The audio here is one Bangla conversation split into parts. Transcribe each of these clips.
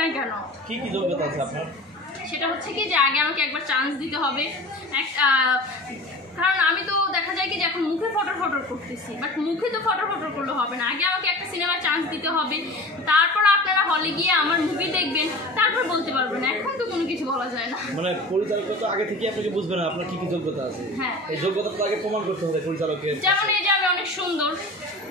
না কেন? কি কি যোগ্যতা আছে আপনার? সেটা হচ্ছে কি যে আগে আমাকে একবার চান্স দিতে হবে, কারণ আমি তো দেখা যায় কি যে এখন মুখে ফটর করতেছি, বাট মুখে তো ফটর করলে হবে না। আগে আমাকে একটা সিনেমা চান্স দিতে হবে, তারপর আপনারা হলে গিয়ে আমার মুভি দেখবেন, তারপর বলতে পারবেন। এখন তো কোনো কিছু বলা যায় না। মানে পরিচালক তো আগে থেকে আপনাকে বুঝবেন আপনার কি কি যোগ্যতা আছে। হ্যাঁ, এই যোগ্যতা তো আগে প্রমাণ করতে হবে পরিচালকের। যেমন এই যে আমি অনেক সুন্দর,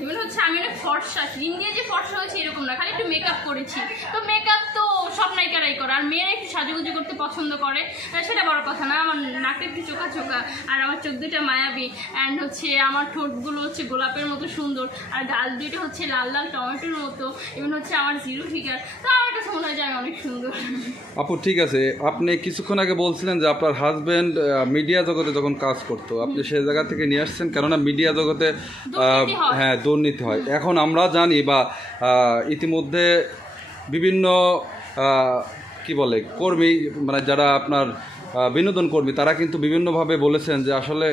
এমন হচ্ছে আমি অনেক ফর্সা, ক্রিম দিয়ে যে ফর্সা হয়েছে এরকম না, খালি একটু মেকআপ করেছি। তো মেকআপ তো সব নায়িকারাই করে, আর মেয়েরা একটু সাজুগুজু করতে পছন্দ করে, সেটা বড় কথা না। আমার নাকটা একটু চোখা আর আমার চোখ দুটা মায়াবী, অ্যান্ড হচ্ছে আমার ঠোঁটগুলো হচ্ছে গোলাপের মতো সুন্দর, আর গাল দুইটা হচ্ছে লাল লাল টমেটোর মতো, এমন হচ্ছে আমার জিরো ফিগার। তো আমার কাছে মনে হয় যে আমি অনেক সুন্দর। আপু ঠিক আছে, আপনি কিছুক্ষণ আগে বলছিলেন যে আপনার হাজব্যান্ড মিডিয়া জগতে যখন কাজ করতো আপনি সেই জায়গা থেকে নিয়ে আসছেন, কেননা মিডিয়া জগতে হ্যাঁ দুর্নীতি হয়। এখন আমরা জানি বা ইতিমধ্যে বিভিন্ন কি বলে কর্মী, মানে যারা আপনার বিনোদন কর্মী, তারা কিন্তু বিভিন্নভাবে বলেছেন যে আসলে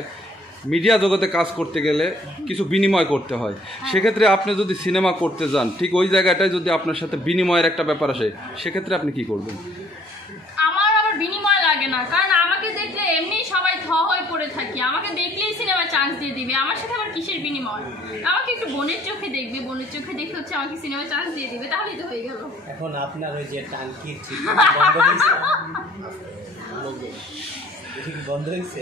মিডিয়া জগতে কাজ করতে গেলে কিছু বিনিময় করতে হয়। সেক্ষেত্রে আপনি যদি সিনেমা করতে যান, ঠিক ওই জায়গাটায় যদি আপনার সাথে বিনিময়ের একটা ব্যাপার আসে, সেক্ষেত্রে আপনি কি করবেন? আমার আবার বিনিময় লাগে না, কারণ আমাকে দেখলে এমনি সবাই হয়ে পড়ে থাকি, আমাকে দেখলেই সিনেমা চান্স দিয়ে দিবে। আমার সাথে আমার কিসের বিনিময়? আমাকে একটু বোনের চোখে দেখবে, বোনের চোখে দেখে হচ্ছে আমাকে সিনেমা চান্স দিয়ে দিবে, তাহলেই তো হয়ে গেল। এখন আপনার ওই যে টাঙ্কির বন্ধ হয়েছে?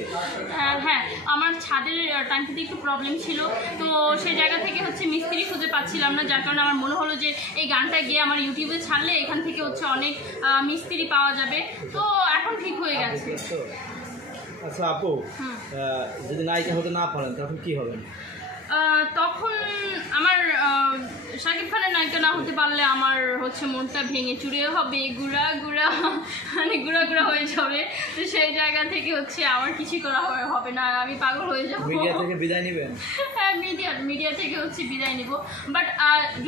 হ্যাঁ, আমার ছাদের টাঙ্কিতে একটু প্রবলেম ছিল, তো সেই জায়গা থেকে হচ্ছে মিস্ত্রি খুঁজে পাচ্ছিলাম না, যার কারণে আমার মনে হলো যে এই গানটা গিয়ে আমার ইউটিউবে ছাড়লে এখান থেকে হচ্ছে অনেক মিস্ত্রি পাওয়া যাবে। তো এখন ঠিক হয়ে গেছে। আচ্ছা আপু, যদি নায়িকা হতে না পারেন তখন কি হবেন? তখন আমার শাকিব খানের নায়িকা না হতে পারলে আমার হচ্ছে মনটা ভেঙে চুরে হবে, মানে গুড়া হয়ে যাবে। তো সেই জায়গা থেকে হচ্ছে আমার কিছু করা হবে না, আমি পাগল হয়ে যাবো। মিডিয়া থেকে বিদায় নেবেন? হ্যাঁ, মিডিয়া থেকে হচ্ছে বিদায় নিব। বাট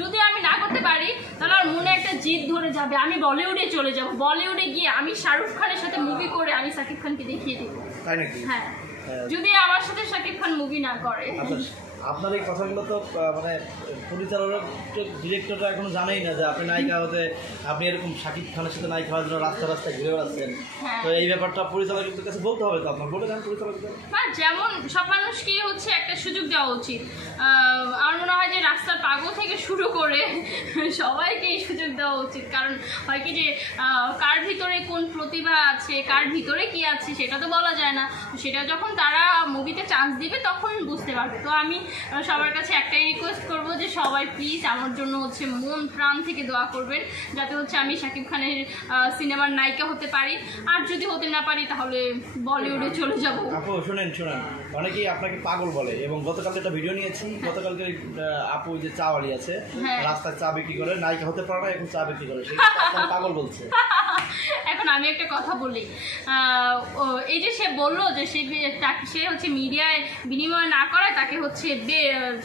যদি আমি না করতে পারি তাহলে আমার মনে একটা জিদ ধরে যাবে, আমি বলিউডে চলে যাব। বলিউডে গিয়ে আমি শাহরুখ খানের সাথে মুভি করে আমি শাকিব খানকে দেখিয়ে দেবো। তাই নাকি? হ্যাঁ, যদি আমার সাথে শাকিব খান মুভি না করে। আপনার এই কথাগুলো তো মানে পরিচালক ডিরেক্টররা এখনো জানেই না যে আপনি নায়িকা হতে, আপনি এরকম শাকিব খানের সাথে নায়িকা হওয়ার জন্য রাস্তায় ঘুরে বেড়াচ্ছেন। তো এই ব্যাপারটা পরিচালকের কাছে বলতে হবে, তো আপনার বলে দেন পরিচালকদের। হ্যাঁ, যেমন সব মানুষকে হচ্ছে একটা সুযোগ দেওয়া উচিত। আমার মনে হয় যে রাস্তার পাগল থেকে শুরু করে সবাইকে এই সুযোগ দেওয়া উচিত, কারণ হয় কি যে কার ভিতরে কোন প্রতিভা আছে, কার ভিতরে কি আছে সেটা তো বলা যায় না। সেটা যখন তারা মুভিতে চান্স দিবে তখন বুঝতে পারবে। তো আমি সবার কাছে একটাই রিকোয়েস্ট করব যে সবাই প্লিজ আমার জন্য হচ্ছে মন প্রাণ থেকে দোয়া করবেন, যাতে হচ্ছে আমি শাকিব খানের সিনেমার নায়িকা হতে পারি। আর যদি হতে না পারি তাহলে বলিউডে চলে যাব। আপু শুনেন, অনেকেই আপনাকে পাগল বলে, এবং গতকাল একটা ভিডিও নিয়েছি, গতকালকে আপু যে চাওয়ালি আছে রাস্তায় চা বিক্রি করে, নায়িকা হতে পারে না, এখন চা বিক্রি করে, সে পাগল বলছে। এখন আমি একটা কথা বলি, এই যে সে বললো যে সে হচ্ছে মিডিয়ায় বিনিময় না করায় তাকে হচ্ছে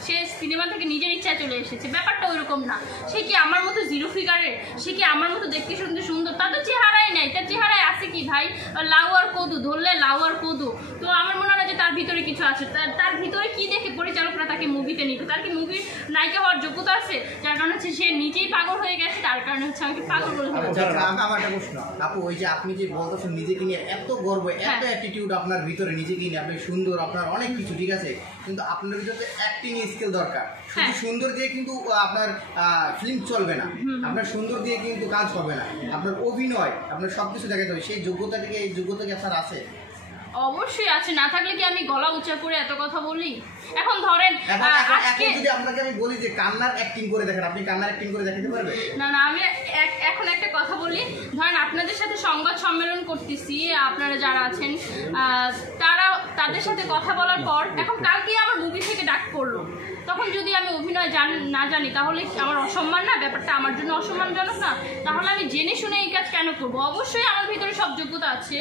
সে সিনেমা থেকে নিজের ইচ্ছায় চলে এসেছে, ব্যাপারটা ওইরকম না। সে কি আমার মতো জিরো ফিগারের? সে কি আমার মতো দেখতে সুন্দর? তার তো চেহারাই নাই। তার চেহারায় আছে কি ভাই? লাউ আর কদু ধরলে, লাউ আর কদু। তো আমার মনে হয় যে তার ভিতরে কিছু আছে। তার ভিতরে কি দেখে পরিচালকরা তাকে মুভিতে নিবে? তার কি মুভির নায়িকা হওয়ার যোগ্যতা আছে? যার কারণে হচ্ছে সে নিজেই পাগল হয়ে গেছে, তার কারণে হচ্ছে আমাকে পাগল বলে। আমার একটা প্রশ্ন আপু, ওই যে আপনি যে বলতেছেন নিজেকে নিয়ে এত গর্ব, এত অ্যাটিটিউড আপনার ভিতরে, নিজেকে নিয়ে আপনি সুন্দর, আপনার অনেক কিছু ঠিক আছে, কিন্তু আপনার ভিতরে অ্যাক্টিং স্কিল দরকার। শুধু সুন্দর দিয়ে কিন্তু আপনার ফিল্ম চলবে না, আপনার সুন্দর দিয়ে কিন্তু কাজ হবে না, আপনার অভিনয়, আপনার সবকিছু দেখাতে হবে। সেই যোগ্যতা থেকে, এই যোগ্যতা কি আপনার আছে? অবশ্যই আছে, না থাকলে কি আমি গলা উঁচা করে এত কথা বলি? এখন ধরেন যদি আপনাকে আমি বলি যে কান্নার অ্যাক্টিং করে দেখেন, আপনি কান্নার অ্যাক্টিং করে দেখাতে পারবেন? না, আমি এখন একটা কথা বলি। ধরেন আপনাদের সাথে সংবাদ সম্মেলন করতেছি, আপনারা যারা আছেন তাদের সাথে কথা বলার পর এখন কালকে আমার মুভি থেকে ডাক পড়লো, তখন যদি আমি অভিনয় না জানি তাহলে আমার অসম্মান না? ব্যাপারটা আমার জন্য অসম্মানজনক না? তাহলে আমি জেনে শুনে এই কাজ কেন করবো? অবশ্যই আমার ভিতরে সব যোগ্যতা আছে।